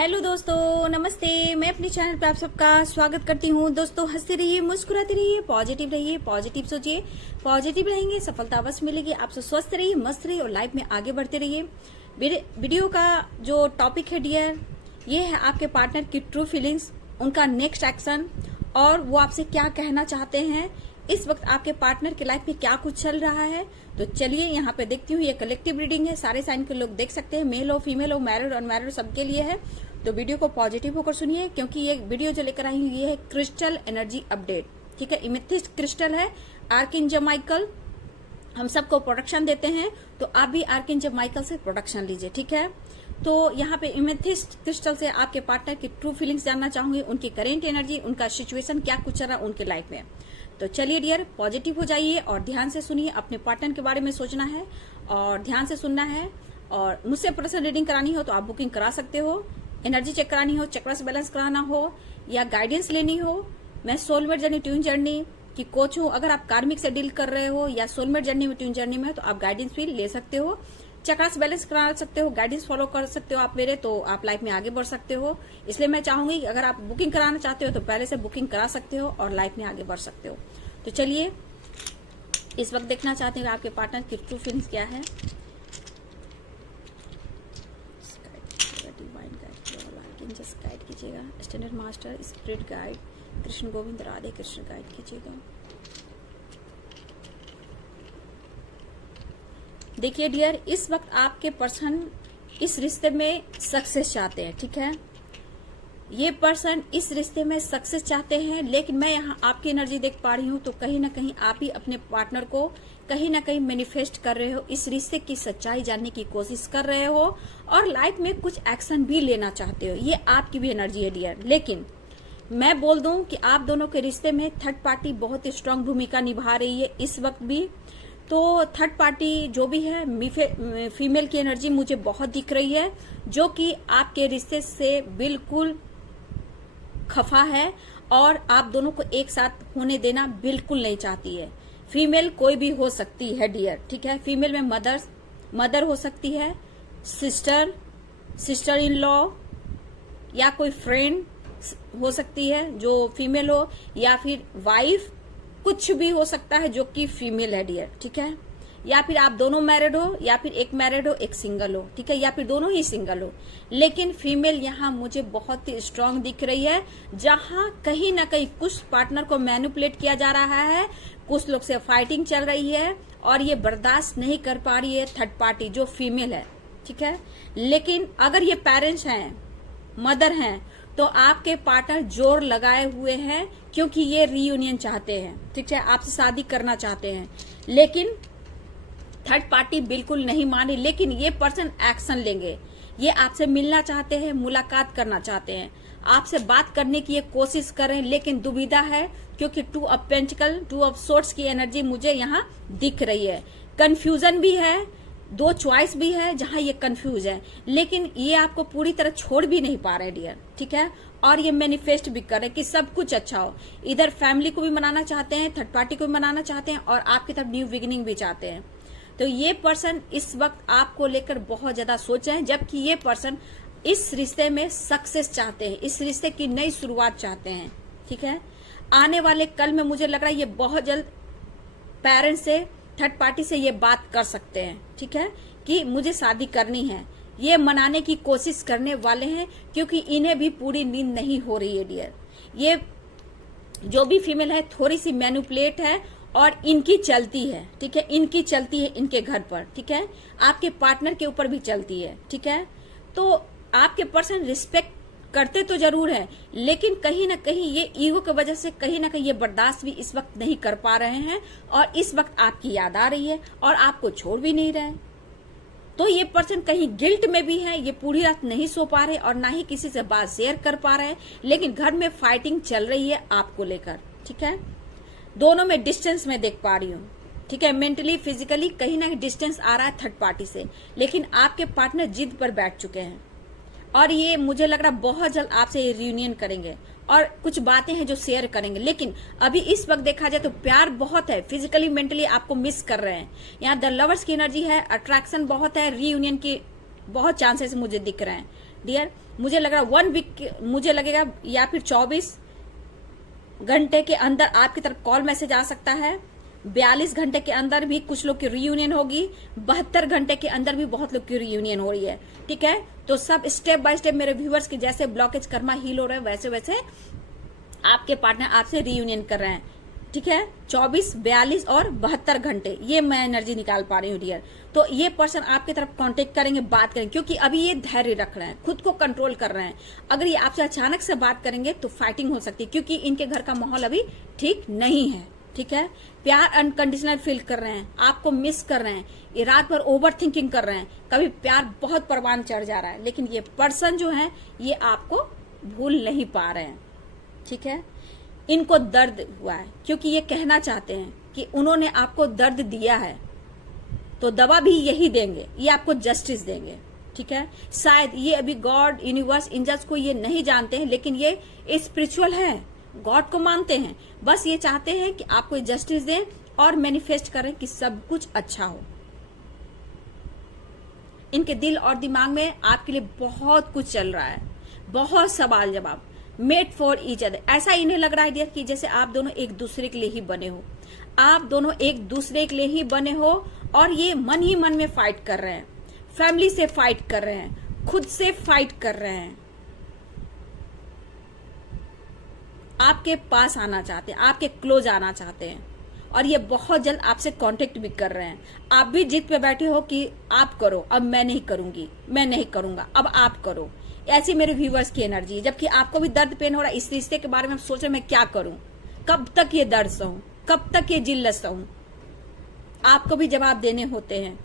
Hello दोस्तों, नमस्ते। मैं अपने चैनल पे आप सबका स्वागत करती हूँ। दोस्तों, हंसते रहिए, मुस्कुराते रहिए, पॉजिटिव सोचिए, पॉजिटिव रहेंगे, सफलता अवश्य मिलेगी। आप सब स्वस्थ रहिए, मस्त रहिए और लाइफ में आगे बढ़ते रहिए। वीडियो का जो टॉपिक है डियर, ये है आपके पार्टनर की ट्रू फीलिंग्स, उनका नेक्स्ट एक्शन और वो आपसे क्या कहना चाहते हैं। इस वक्त आपके पार्टनर की लाइफ में क्या कुछ चल रहा है। तो चलिए यहाँ पे देखती हूँ। ये कलेक्टिव रीडिंग है, सारे साइन के लोग देख सकते हैं, मेल हो, फीमेल हो, मैरिड अनमैरिड, सबके लिए है। तो वीडियो को पॉजिटिव होकर सुनिए, क्योंकि ये वीडियो जो लेकर आई हूँ ये है क्रिस्टल एनर्जी अपडेट। ठीक है, इमेथिस्ट क्रिस्टल है, आर्कएंजल माइकल हम सबको प्रोटेक्शन देते हैं, तो आप भी आर्कएंजल माइकल से प्रोटेक्शन लीजिए। ठीक है, तो यहाँ पे इमेथिस्ट क्रिस्टल से आपके पार्टनर की ट्रू फीलिंग्स जानना चाहूंगी, उनकी करेंट एनर्जी, उनका सिचुएशन क्या कुछ चल रहा है उनके लाइफ में। तो चलिए डियर, पॉजिटिव हो जाइए और ध्यान से सुनिए। अपने पार्टनर के बारे में सोचना है और ध्यान से सुनना है। और मुझसे पर्सनल रीडिंग करानी हो तो आप बुकिंग करा सकते हो। एनर्जी चेक करानी हो, चक्रस बैलेंस कराना हो या गाइडेंस लेनी हो, मैं सोलमेट जर्नी ट्यून जर्नी की कोच हूँ। अगर आप कार्मिक से डील कर रहे हो या सोलमेट जर्नी में ट्यून जर्नी में, तो आप गाइडेंस भी ले सकते हो, चक्रस बैलेंस करा सकते हो, गाइडेंस फॉलो कर सकते हो आप मेरे, तो आप लाइफ में आगे बढ़ सकते हो। इसलिए मैं चाहूंगी कि अगर आप बुकिंग कराना चाहते हो तो पहले से बुकिंग करा सकते हो और लाइफ में आगे बढ़ सकते हो। तो चलिए, इस वक्त देखना चाहते हैं आपके पार्टनर की ट्रू फीलिंग्स क्या है। डिवाइन गाइड गाइड कीजिएगा, standard master, spirit guide, Krishna Govind, Radhe Krishna guide कीजिएगा। देखिए डियर, इस वक्त आपके पर्सन इस रिश्ते में सक्सेस चाहते हैं। ठीक है, ये पर्सन इस रिश्ते में सक्सेस चाहते हैं, लेकिन मैं यहाँ आपकी एनर्जी देख पा रही हूँ, तो कहीं ना कहीं आप ही अपने पार्टनर को कहीं ना कहीं मैनिफेस्ट कर रहे हो, इस रिश्ते की सच्चाई जानने की कोशिश कर रहे हो और लाइफ में कुछ एक्शन भी लेना चाहते हो। ये आपकी भी एनर्जी है डियर। लेकिन मैं बोल दूं कि आप दोनों के रिश्ते में थर्ड पार्टी बहुत ही स्ट्रांग भूमिका निभा रही है इस वक्त भी। तो थर्ड पार्टी जो भी है, फीमेल की एनर्जी मुझे बहुत दिख रही है, जो कि आपके रिश्ते से बिल्कुल खफा है और आप दोनों को एक साथ होने देना बिल्कुल नहीं चाहती है। फीमेल कोई भी हो सकती है डियर। ठीक है, फीमेल में मदर हो सकती है, सिस्टर इन लॉ या कोई फ्रेंड हो सकती है जो फीमेल हो, या फिर वाइफ, कुछ भी हो सकता है जो कि फीमेल है डियर। ठीक है, या फिर आप दोनों मैरिड हो, या फिर एक मैरिड हो एक सिंगल हो। ठीक है, या फिर दोनों ही सिंगल हो। लेकिन फीमेल यहाँ मुझे बहुत ही स्ट्रांग दिख रही है, जहाँ कहीं ना कहीं कुछ पार्टनर को मैनिपुलेट किया जा रहा है, कुछ लोग से फाइटिंग चल रही है और ये बर्दाश्त नहीं कर पा रही है थर्ड पार्टी जो फीमेल है। ठीक है, लेकिन अगर ये पेरेंट्स हैं, मदर हैं, तो आपके पार्टनर जोर लगाए हुए हैं, क्योंकि ये रीयूनियन चाहते हैं। ठीक है, आपसे शादी करना चाहते हैं, लेकिन थर्ड पार्टी बिल्कुल नहीं मानी। लेकिन ये पर्सन एक्शन लेंगे, ये आपसे मिलना चाहते हैं, मुलाकात करना चाहते हैं, आपसे बात करने की ये कोशिश कर रहे हैं, लेकिन दुविधा है, क्योंकि two of pentacle, two of swords की एनर्जी मुझे यहाँ दिख रही है। कंफ्यूजन भी है, दो चॉइस भी है जहां ये कंफ्यूज है, लेकिन ये आपको पूरी तरह छोड़ भी नहीं पा रहे डियर। ठीक है, और ये मैनिफेस्ट भी कर रहे हैं कि सब कुछ अच्छा हो। इधर फैमिली को भी मनाना चाहते हैं, थर्ड पार्टी को भी मनाना चाहते हैं और आपकी तरफ न्यू बिगिनिंग भी चाहते हैं। तो ये पर्सन इस वक्त आपको लेकर बहुत ज्यादा सोच रहे हैं, जबकि ये पर्सन इस रिश्ते में सक्सेस चाहते हैं, इस रिश्ते की नई शुरुआत चाहते हैं। ठीक है, आने वाले कल में मुझे लग रहा है ये बहुत जल्द पेरेंट्स से, थर्ड पार्टी से ये बात कर सकते हैं। ठीक है, कि मुझे शादी करनी है, ये मनाने की कोशिश करने वाले हैं, क्योंकि इन्हें भी पूरी नींद नहीं हो रही है डियर। ये जो भी फीमेल है थोड़ी सी मैनिपुलेट है और इनकी चलती है। ठीक है, इनकी चलती है इनके घर पर। ठीक है, आपके पार्टनर के ऊपर भी चलती है। ठीक है, तो आपके पर्सन रिस्पेक्ट करते तो जरूर है, लेकिन कहीं ना कहीं ये ईगो की वजह से कहीं ना कहीं ये बर्दाश्त भी इस वक्त नहीं कर पा रहे हैं और इस वक्त आपकी याद आ रही है और आपको छोड़ भी नहीं रहे। तो ये पर्सन कहीं गिल्ट में भी है, ये पूरी रात नहीं सो पा रहे और ना ही किसी से बात शेयर कर पा रहे हैं, लेकिन घर में फाइटिंग चल रही है आपको लेकर। ठीक है, दोनों में डिस्टेंस में देख पा रही हूँ। ठीक है, मेंटली फिजिकली कहीं ना कहीं डिस्टेंस आ रहा है थर्ड पार्टी से, लेकिन आपके पार्टनर जिद पर बैठ चुके हैं और ये मुझे लग रहा है बहुत जल्द आपसे रियूनियन करेंगे और कुछ बातें हैं जो शेयर करेंगे। लेकिन अभी इस वक्त देखा जाए तो प्यार बहुत है, फिजिकली मेंटली आपको मिस कर रहे हैं। यहाँ द लवर्स की एनर्जी है, अट्रैक्शन बहुत है, रीयूनियन की बहुत चांसेस मुझे दिख रहे हैं। डियर। मुझे लग रहा 1 वीक, मुझे लगेगा या फिर 24 घंटे के अंदर आपकी तरफ कॉल मैसेज आ सकता है। 42 घंटे के अंदर भी कुछ लोग की रीयूनियन होगी। 72 घंटे के अंदर भी बहुत लोग की रीयूनियन हो रही है। ठीक है, तो सब स्टेप बाय स्टेप मेरे व्यूअर्स के जैसे ब्लॉकेज कर्मा हील हो रहे हैं, वैसे वैसे आपके पार्टनर आपसे रीयूनियन कर रहे हैं। ठीक है, 24, 42 और 72 घंटे ये मैं एनर्जी निकाल पा रही हूँ डियर। तो ये पर्सन आपकी तरफ कांटेक्ट करेंगे, बात करेंगे, क्योंकि अभी ये धैर्य रख रहे हैं, खुद को कंट्रोल कर रहे हैं। अगर ये आपसे अचानक से बात करेंगे तो फाइटिंग हो सकती है, क्योंकि इनके घर का माहौल अभी ठीक नहीं है। ठीक है, प्यार अनकंडीशनल फील कर रहे हैं, आपको मिस कर रहे हैं, ये रात भर ओवर थिंकिंग कर रहे हैं, कभी प्यार बहुत परवान चढ़ जा रहा है, लेकिन ये पर्सन जो है ये आपको भूल नहीं पा रहे हैं। ठीक है, इनको दर्द हुआ है, क्योंकि ये कहना चाहते हैं कि उन्होंने आपको दर्द दिया है, तो दवा भी यही देंगे, ये आपको जस्टिस देंगे। ठीक है, शायद ये अभी गॉड, यूनिवर्स, एंजल्स को ये नहीं जानते हैं, लेकिन ये स्पिरिचुअल है, गॉड को मानते हैं। बस ये चाहते हैं कि आपको जस्टिस दें और मैनिफेस्ट करें कि सब कुछ अच्छा हो। इनके दिल और दिमाग में आपके लिए बहुत कुछ चल रहा है, बहुत सवाल जवाब, मेड फॉर ईच अदर। ऐसा इन्हें लग रहा है डियर कि जैसे आप दोनों एक दूसरे के लिए ही बने हो, आप दोनों एक दूसरे के लिए ही बने हो, और ये मन ही मन में फाइट कर रहे हैं, फैमिली से फाइट कर रहे हैं, खुद से फाइट कर रहे हैं, आपके पास आना चाहते हैं, आपके क्लोज आना चाहते हैं, और ये बहुत जल्द आपसे कांटेक्ट भी कर रहे हैं। आप भी जिद पे बैठे हो कि आप करो, अब मैं नहीं करूंगी, मैं नहीं करूंगा, अब आप करो। ऐसी मेरे व्यूवर्स की एनर्जी है, जबकि आपको भी दर्द पेन हो रहा है, इस रिश्ते के बारे में सोच रहे मैं क्या करूं, कब तक ये दर्द सहूं, कब तक ये जिल्लत सहूं। आपको भी जवाब देने होते हैं,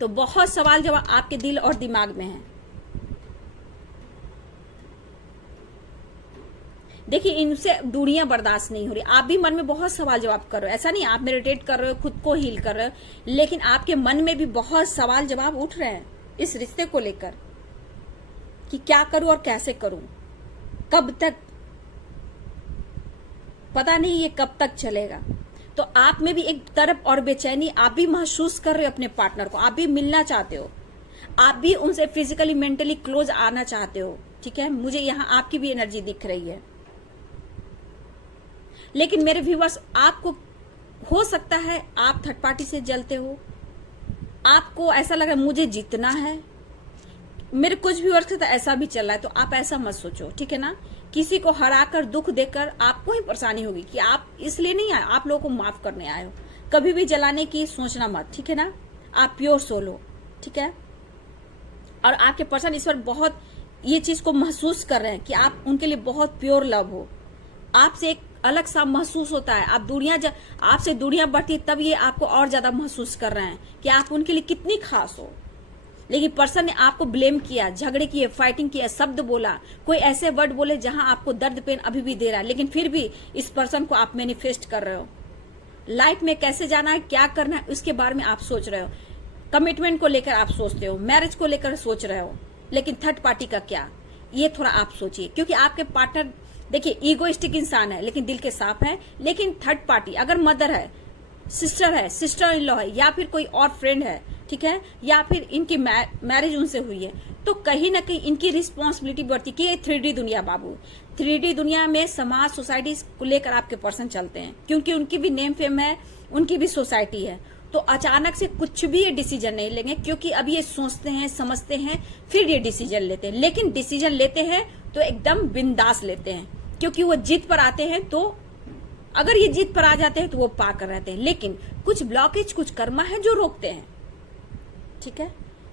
तो बहुत सवाल जवाब आपके दिल और दिमाग में है। देखिए, इनसे दूरियां बर्दाश्त नहीं हो रही, आप भी मन में बहुत सवाल जवाब कर रहे हो। ऐसा नहीं आप मेडिटेट कर रहे हो, खुद को हील कर रहे हो, लेकिन आपके मन में भी बहुत सवाल जवाब उठ रहे हैं इस रिश्ते को लेकर कि क्या करूं और कैसे करूं, कब तक, पता नहीं ये कब तक चलेगा। तो आप में भी एक तरफ और बेचैनी आप भी महसूस कर रहे हो अपने पार्टनर को, आप भी मिलना चाहते हो, आप भी उनसे फिजिकली मेंटली क्लोज आना चाहते हो। ठीक है, मुझे यहाँ आपकी भी एनर्जी दिख रही है, लेकिन मेरे व्यूअर्स, आपको हो सकता है आप थर्ड पार्टी से जलते हो, आपको ऐसा लग रहा है मुझे जीतना है। मेरे कुछ व्यूअर्स के तो ऐसा भी चल रहा है, तो आप ऐसा मत सोचो। ठीक है ना, किसी को हराकर दुख देकर आपको ही परेशानी होगी कि आप इसलिए नहीं आए, आप लोगों को माफ करने आए हो। कभी भी जलाने की सोचना मत। ठीक है ना, आप प्योर सोल हो। ठीक है, और आपके पर्सन इस पर बहुत ये चीज को महसूस कर रहे हैं कि आप उनके लिए बहुत प्योर लव हो, आपसे एक अलग सा महसूस होता है। आप आपसे दूरियां बढ़ती तब ये आपको और ज्यादा महसूस कर रहे हैं कि आप उनके लिए कितनी खास हो। लेकिन पर्सन ने आपको ब्लेम किया, झगड़े किए, फाइटिंग किया, शब्द बोला, कोई ऐसे वर्ड बोले जहां आपको दर्द पेन अभी भी दे रहा है, लेकिन फिर भी इस पर्सन को आप मैनिफेस्ट कर रहे हो। लाइफ में कैसे जाना है, क्या करना है, उसके बारे में आप सोच रहे हो। कमिटमेंट को लेकर आप सोचते हो, मैरिज को लेकर सोच रहे हो, लेकिन थर्ड पार्टी का क्या, ये थोड़ा आप सोचिए। क्योंकि आपके पार्टनर देखिए ईगोइस्टिक इंसान है, लेकिन दिल के साफ है। लेकिन थर्ड पार्टी अगर मदर है, सिस्टर इन लॉ है, या फिर कोई और फ्रेंड है, ठीक है, या फिर इनकी मैरिज उनसे हुई है, तो कहीं ना कहीं इनकी रिस्पॉन्सिबिलिटी बढ़ती कि ये 3D दुनिया बाबू, 3D दुनिया में समाज सोसाइटी को लेकर आपके पर्सन चलते हैं, क्योंकि उनकी भी नेम फेम है, उनकी भी सोसाइटी है। तो अचानक से कुछ भी ये डिसीजन नहीं लेंगे, क्योंकि अब ये सोचते हैं, समझते हैं, फिर ये डिसीजन लेते हैं। लेकिन डिसीजन लेते हैं तो एकदम बिंदास लेते हैं, क्योंकि वो जीत पर आते हैं। तो अगर ये जीत पर आ जाते हैं तो वो पा कर रहते हैं। लेकिन कुछ ब्लॉकेज, कुछ कर्मा है जो रोकते हैं। ठीक है,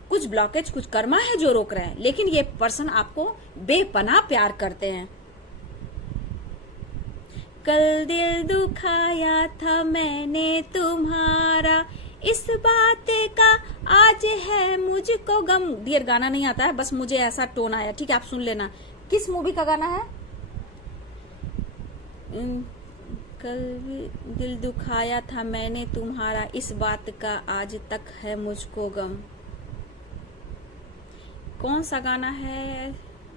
कुछ ब्लॉकेज, कुछ कर्मा है जो रोक रहे हैं, लेकिन ये पर्सन आपको बेपनाह प्यार करते हैं। कल दिल दुखाया था मैंने तुम्हारा, इस बात का आज है मुझको गम। डियर गाना नहीं आता है, बस मुझे ऐसा टोन आया। ठीक है, आप सुन लेना। किस मूवी का गाना है? कल दिल दुखाया था मैंने तुम्हारा, इस बात का आज तक है मुझको गम। कौन सा गाना है?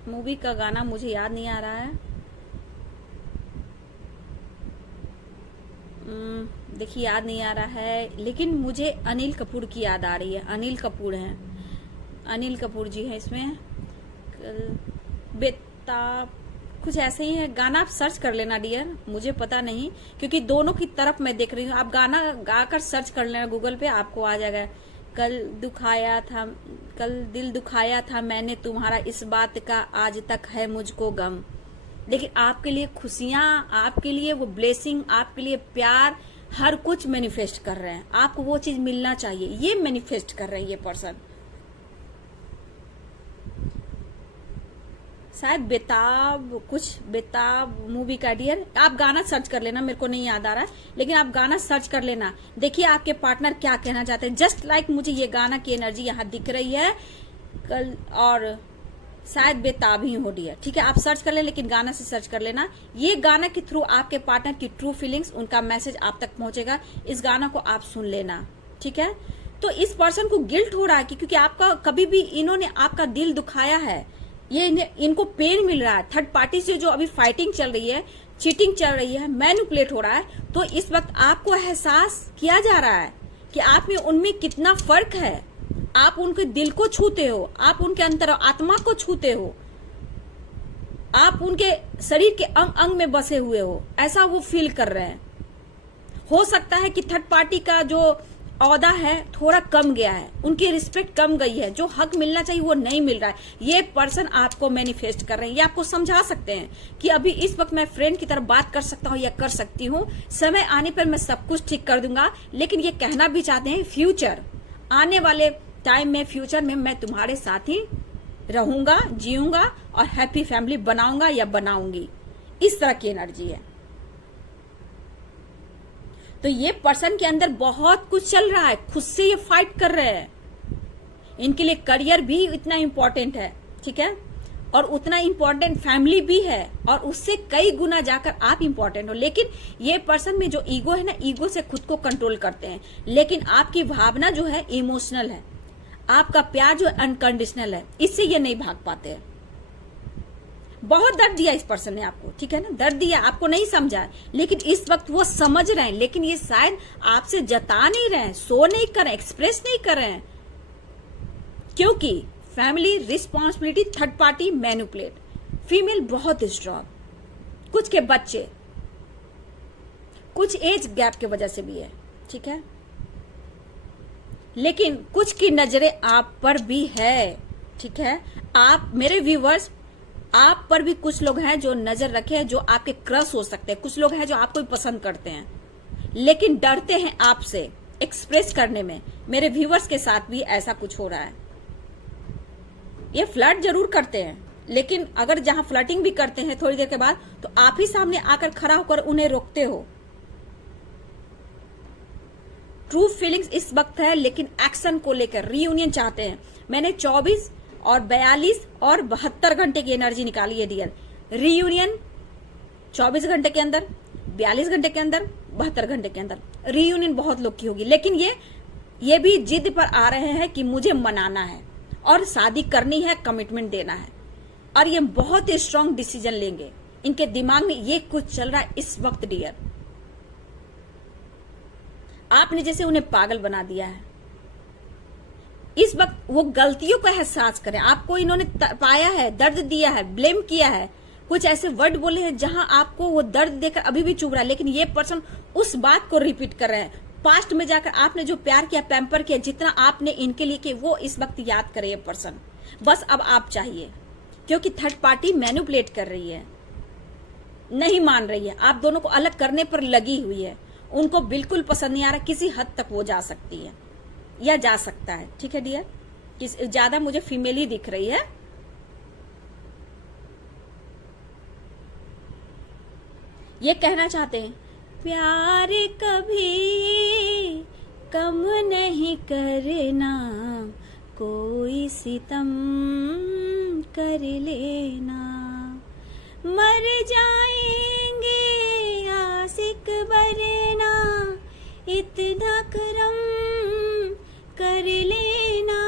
मूवी का गाना मुझे याद नहीं आ रहा है। देखिए याद नहीं आ रहा है, लेकिन मुझे अनिल कपूर की याद आ रही है। अनिल कपूर हैं, अनिल कपूर जी है इसमें। बेताब कुछ ऐसे ही है। गाना आप सर्च कर लेना डियर, मुझे पता नहीं क्योंकि दोनों की तरफ मैं देख रही हूँ। आप गाना गाकर सर्च कर लेना गूगल पे, आपको आ जाएगा। कल दिल दुखाया था मैंने तुम्हारा, इस बात का आज तक है मुझको गम। लेकिन आपके लिए खुशियां, आपके लिए वो ब्लेसिंग, आपके लिए प्यार, हर कुछ मैनिफेस्ट कर रहे हैं। आपको वो चीज मिलना चाहिए, ये मैनिफेस्ट कर रहे हैं ये पर्सन। शायद बेताब मूवी का डियर, आप गाना सर्च कर लेना, मेरे को नहीं याद आ रहा है, लेकिन आप गाना सर्च कर लेना। देखिए आपके पार्टनर क्या कहना चाहते हैं। जस्ट लाइक मुझे ये गाना की एनर्जी यहाँ दिख रही है कल, और शायद बेताब ही हो डियर। ठीक है, आप सर्च कर लें, लेकिन गाना से सर्च कर लेना। ये गाना के थ्रू आपके पार्टनर की ट्रू फीलिंग्स, उनका मैसेज आप तक पहुंचेगा। इस गाना को आप सुन लेना। ठीक है, तो इस पर्सन को गिल्ट हो रहा है क्योंकि आपका कभी भी इन्होंने आपका दिल दुखाया है, ये इनको पेन मिल रहा है। थर्ड पार्टी से जो अभी फाइटिंग चल रही है, चीटिंग चल रही है, मैनिपुलेट हो रहा है, तो इस वक्त आपको एहसास किया जा रहा है कि आप में उनमें कितना फर्क है। आप उनके दिल को छूते हो, आप उनके अंतर आत्मा को छूते हो, आप उनके शरीर के अंग अंग में बसे हुए हो, ऐसा वो फील कर रहे हैं। हो सकता है कि थर्ड पार्टी का जो औदा है थोड़ा कम गया है, उनकी रिस्पेक्ट कम गई है, जो हक मिलना चाहिए वो नहीं मिल रहा है। ये पर्सन आपको मैनिफेस्ट कर रहे हैं, ये आपको समझा सकते हैं कि अभी इस वक्त मैं फ्रेंड की तरफ बात कर सकता हूँ या कर सकती हूँ, समय आने पर मैं सब कुछ ठीक कर दूंगा। लेकिन ये कहना भी चाहते हैं फ्यूचर, आने वाले टाइम में, फ्यूचर में मैं तुम्हारे साथ ही रहूंगा, जीऊंगा और हैप्पी फैमिली बनाऊंगा या बनाऊंगी। इस तरह की एनर्जी है। तो ये पर्सन के अंदर बहुत कुछ चल रहा है, खुद से ये फाइट कर रहे हैं। इनके लिए करियर भी इतना इंपॉर्टेंट है, ठीक है, और उतना इंपॉर्टेंट फैमिली भी है, और उससे कई गुना जाकर आप इंपॉर्टेंट हो। लेकिन ये पर्सन में जो ईगो है ना, ईगो से खुद को कंट्रोल करते हैं। लेकिन आपकी भावना जो है इमोशनल है, आपका प्यार जो अनकंडीशनल है, इससे ये नहीं भाग पाते हैं। बहुत दर्द दिया इस पर्सन ने आपको, ठीक है ना, दर्द दिया, आपको नहीं समझा, लेकिन इस वक्त वो समझ रहे हैं। लेकिन ये शायद आपसे जता नहीं रहे हैं, शो नहीं कर रहे हैं, एक्सप्रेस नहीं कर रहे हैं, क्योंकि family responsibility, third party manipulate, female बहुत स्ट्रांग, कुछ के बच्चे, कुछ एज गैप की वजह से भी है, ठीक है, लेकिन कुछ की नजरें आप पर भी है, ठीक है। आप मेरे व्यूवर्स, आप पर भी कुछ लोग हैं जो नजर रखे हैं, जो आपके क्रश हो सकते हैं। कुछ लोग हैं जो आपको भी पसंद करते हैं, लेकिन डरते हैं आपसे एक्सप्रेस करने में। मेरे व्यूवर्स के साथ भी ऐसा कुछ हो रहा है। ये फ्लर्ट जरूर करते हैं, लेकिन अगर जहां फ्लर्टिंग भी करते हैं थोड़ी देर के बाद, तो आप ही सामने आकर खड़ा होकर उन्हें रोकते हो। ट्रू फीलिंग्स इस वक्त है, लेकिन एक्शन को लेकर रीयूनियन चाहते हैं। मैंने 24 और 42 और 72 घंटे की एनर्जी निकाली है डियर। रीयूनियन 24 घंटे के अंदर, 42 घंटे के अंदर, 72 घंटे के अंदर रीयूनियन बहुत लोग की होगी। लेकिन ये भी जिद पर आ रहे हैं कि मुझे मनाना है और शादी करनी है, कमिटमेंट देना है, और ये बहुत ही स्ट्रांग डिसीजन लेंगे। इनके दिमाग में ये कुछ चल रहा है इस वक्त डियर। आपने जैसे उन्हें पागल बना दिया है। इस वक्त वो गलतियों का एहसास करें। आपको इन्होंने पाया है, दर्द दिया है, ब्लेम किया है, कुछ ऐसे वर्ड बोले हैं जहां आपको वो दर्द देकर अभी भी चुभ रहा है। लेकिन ये पर्सन उस बात को रिपीट कर रहे हैं। पास्ट में जाकर आपने जो प्यार किया, पैम्पर किया, जितना आपने इनके लिए किया, वो इस वक्त याद करे ये पर्सन। बस अब आप चाहिए, क्योंकि थर्ड पार्टी मैनिपुलेट कर रही है, नहीं मान रही है, आप दोनों को अलग करने पर लगी हुई है। उनको बिल्कुल पसंद नहीं आ रहा। किसी हद तक वो जा सकती है या जा सकता है, ठीक है डियर। ज्यादा मुझे फीमेल ही दिख रही है। ये कहना चाहते हैं प्यार कभी कम नहीं करना, कोई सितम कर लेना, मर जाएंगे आशिक बरना, इतना करम कर लेना,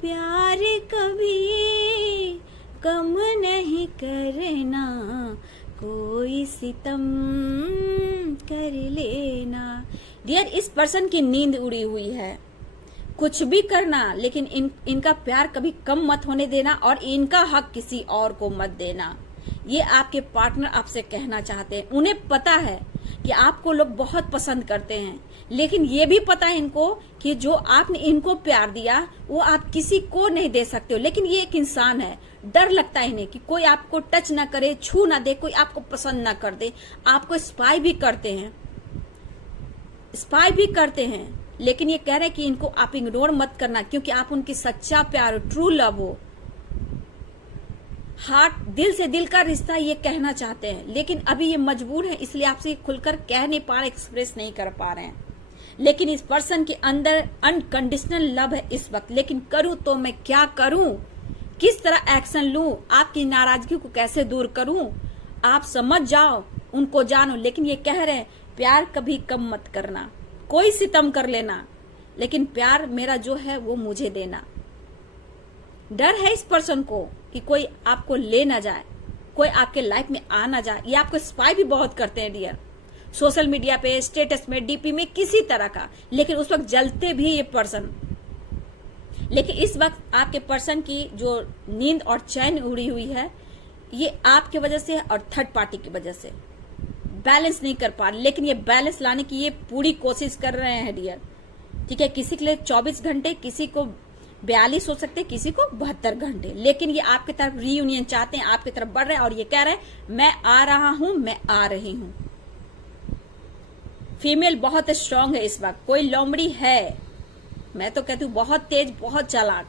प्यार कभी कम नहीं करना, कोई सितम कर लेना। डियर, इस पर्सन की नींद उड़ी हुई है। कुछ भी करना, लेकिन इनका प्यार कभी कम मत होने देना और इनका हक किसी और को मत देना। ये आपके पार्टनर आपसे कहना चाहते हैं। उन्हें पता है कि आपको लोग बहुत पसंद करते हैं, लेकिन ये भी पता है इनको कि जो आपने इनको प्यार दिया वो आप किसी को नहीं दे सकते हो। लेकिन ये एक इंसान है, डर लगता है इन्हें कि कोई आपको टच ना करे, छू ना दे, कोई आपको पसंद ना कर दे। आपको स्पाई भी करते हैं, लेकिन ये कह रहे हैं कि इनको आप इग्नोर मत करना, क्योंकि आप उनकी सच्चा प्यार, ट्रू लव हो, हार्ट, दिल से दिल का रिश्ता ये कहना चाहते हैं। लेकिन अभी ये मजबूर है, इसलिए आपसे खुलकर कह नहीं पा रहे, एक्सप्रेस नहीं कर पा रहे हैं। लेकिन इस पर्सन के अंदर अनकंडीशनल लव है इस वक्त। लेकिन करूं तो मैं क्या करूं, किस तरह एक्शन लूं, आपकी नाराजगी को कैसे दूर करूं? आप समझ जाओ, उनको जानो। लेकिन ये कह रहे हैं प्यार कभी कम मत करना, कोई सितम कर लेना, लेकिन प्यार मेरा जो है वो मुझे देना। डर है इस पर्सन को कि कोई आपको ले ना जाए, कोई आपके लाइफ में आ ना जाए। ये आपको स्पाई भी बहुत करते हैं डियर, सोशल मीडिया पे, स्टेटस में, डीपी में, किसी तरह का। लेकिन उस वक्त जलते भी ये पर्सन। लेकिन इस वक्त आपके पर्सन की जो नींद और चैन उड़ी हुई है, ये आपके वजह से और थर्ड पार्टी की वजह से बैलेंस नहीं कर पा रहे। लेकिन ये बैलेंस लाने की ये पूरी कोशिश कर रहे हैं डियर। ठीक है, किसी के लिए 24 घंटे, किसी को 42 हो सकते, किसी को 72 घंटे। लेकिन ये आपकी तरफ रीयूनियन चाहते हैं, आपकी तरफ बढ़ रहे हैं और ये कह रहे हैं मैं आ रहा हूं, मैं आ रही हूं। फीमेल बहुत स्ट्रांग है इस वक्त, कोई लोमड़ी है, मैं तो कहती हूँ बहुत तेज, बहुत चालाक।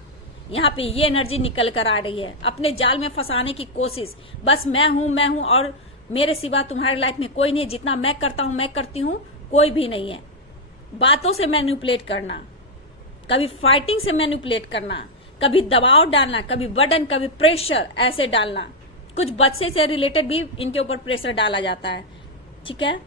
यहाँ पे ये एनर्जी निकल कर आ रही है, अपने जाल में फंसाने की कोशिश। बस मैं हूं और मेरे सिवा तुम्हारे लाइफ में कोई नहीं है। जितना मैं करता हूं, मैं करती हूं, कोई भी नहीं है। बातों से मैनिपुलेट करना, कभी फाइटिंग से मैनिपुलेट करना, कभी दबाव डालना, कभी बर्डन, कभी प्रेशर ऐसे डालना। कुछ बच्चे से रिलेटेड भी इनके ऊपर प्रेशर डाला जाता है। ठीक है,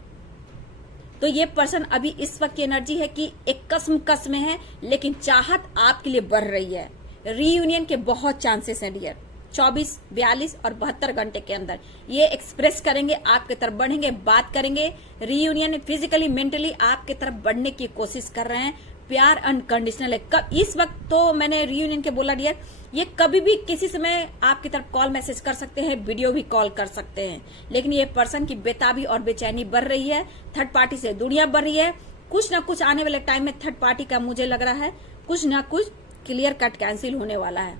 तो ये पर्सन अभी इस वक्त की एनर्जी है कि एक कसम में है, लेकिन चाहत आपके लिए बढ़ रही है। रीयूनियन के बहुत चांसेस हैं डियर, 24, 42 और 72 घंटे के अंदर ये एक्सप्रेस करेंगे, आपके तरफ बढ़ेंगे, बात करेंगे। रीयूनियन फिजिकली, मेंटली आपके तरफ बढ़ने की कोशिश कर रहे हैं। प्यार अनकंडीशनल है। कब इस वक्त तो मैंने रीयूनियन के बोला डियर, ये कभी भी किसी समय आपकी तरफ कॉल मैसेज कर सकते हैं, वीडियो भी कॉल कर सकते हैं। लेकिन ये पर्सन की बेताबी और बेचैनी बढ़ रही है, थर्ड पार्टी से दूरियां बढ़ रही है। कुछ ना कुछ आने वाले टाइम में थर्ड पार्टी का मुझे लग रहा है कुछ ना कुछ क्लियर कट कैंसिल होने वाला है।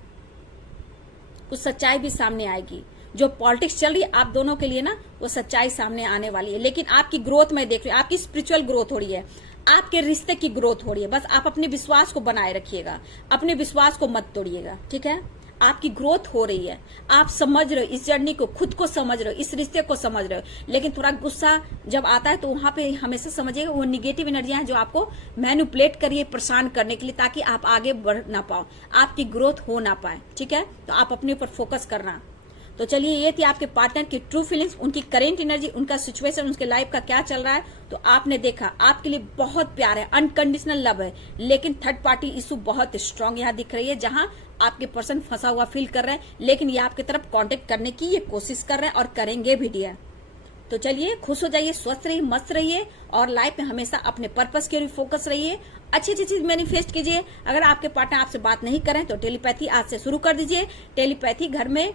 कुछ सच्चाई भी सामने आएगी। जो पॉलिटिक्स चल रही है आप दोनों के लिए ना, वो सच्चाई सामने आने वाली है। लेकिन आपकी ग्रोथ मैं देख रही हूँ, आपकी स्पिरिचुअल ग्रोथ हो रही है, आपके रिश्ते की ग्रोथ हो रही है। बस आप अपने विश्वास को बनाए रखिएगा, अपने विश्वास को मत तोड़िएगा। ठीक है, आपकी ग्रोथ हो रही है, आप समझ रहे हो इस जर्नी को, खुद को समझ रहे हो, इस रिश्ते को समझ रहे हो। लेकिन थोड़ा गुस्सा जब आता है तो वहां पे हमेशा समझिएगा वो निगेटिव एनर्जियां हैं जो आपको मैनिपुलेट करिए परेशान करने के लिए, ताकि आप आगे बढ़ ना पाओ, आपकी ग्रोथ हो ना पाए। ठीक है, तो आप अपने ऊपर फोकस करना। तो चलिए, ये थी आपके पार्टनर की ट्रू फीलिंग्स, उनकी करेंट एनर्जी, उनका सिचुएशन, उसके लाइफ का क्या चल रहा है। तो आपने देखा आपके लिए बहुत प्यार है, अनकंडीशनल लव है। लेकिन थर्ड पार्टी इशू बहुत स्ट्रांग यहाँ दिख रही है, जहां आपके पर्सन फंसा हुआ फील कर रहे हैं। लेकिन ये आपकी तरफ कांटेक्ट करने की ये कोशिश कर रहे हैं और करेंगे भी डियर। तो चलिए, खुश हो जाइए, स्वस्थ रहिए, मस्त रहिए और लाइफ में हमेशा अपने पर्पस के लिए फोकस रहिए। अच्छी अच्छी चीज मैनिफेस्ट कीजिए। अगर आपके पार्टनर आपसे बात नहीं करें तो टेलीपैथी आज से शुरू कर दीजिए। टेलीपैथी घर में,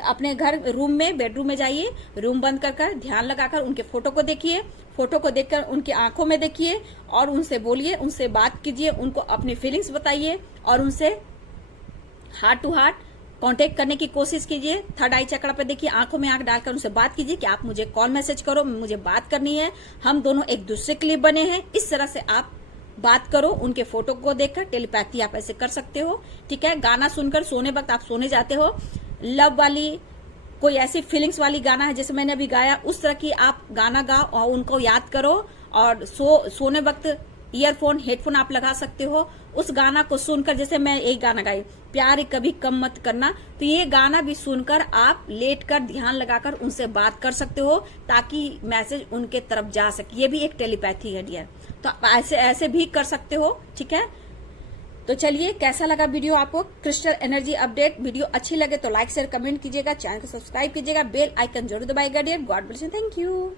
अपने घर रूम में, बेडरूम में जाइए, रूम बंद कर ध्यान लगाकर उनके फोटो को देखिए, फोटो को देखकर उनकी आंखों में देखिए और उनसे बोलिए, उनसे बात कीजिए, उनको अपनी फीलिंग्स बताइए और उनसे हार्ट टू हार्ट कांटेक्ट करने की कोशिश कीजिए। थर्ड आई चक्र पे देखिए, आंखों में आंख डालकर उनसे बात कीजिए कि आप मुझे कॉल मैसेज करो, मुझे बात करनी है, हम दोनों एक दूसरे के लिए बने हैं। इस तरह से आप बात करो, उनके फोटो को देखकर। टेलीपैथी आप ऐसे कर सकते हो। ठीक है, गाना सुनकर सोने वक्त आप सोने जाते हो, लव वाली कोई ऐसी फीलिंग्स वाली गाना है जैसे मैंने अभी गाया, उस तरह की आप गाना गाओ और उनको याद करो। और सोने वक्त ईयरफोन, हेडफोन आप लगा सकते हो, उस गाना को सुनकर, जैसे मैं एक गाना गाई, प्यार कभी कम मत करना, तो ये गाना भी सुनकर आप लेट कर ध्यान लगाकर उनसे बात कर सकते हो, ताकि मैसेज उनके तरफ जा सके। ये भी एक टेलीपैथी है डियर, तो ऐसे ऐसे भी कर सकते हो। ठीक है, तो चलिए, कैसा लगा वीडियो आपको? क्रिस्टल एनर्जी अपडेट वीडियो अच्छी लगे तो लाइक शेयर कमेंट कीजिएगा, चैनल को सब्सक्राइब कीजिएगा, बेल आइकन जरूर दबाइएगा dear. God bless you, thank you.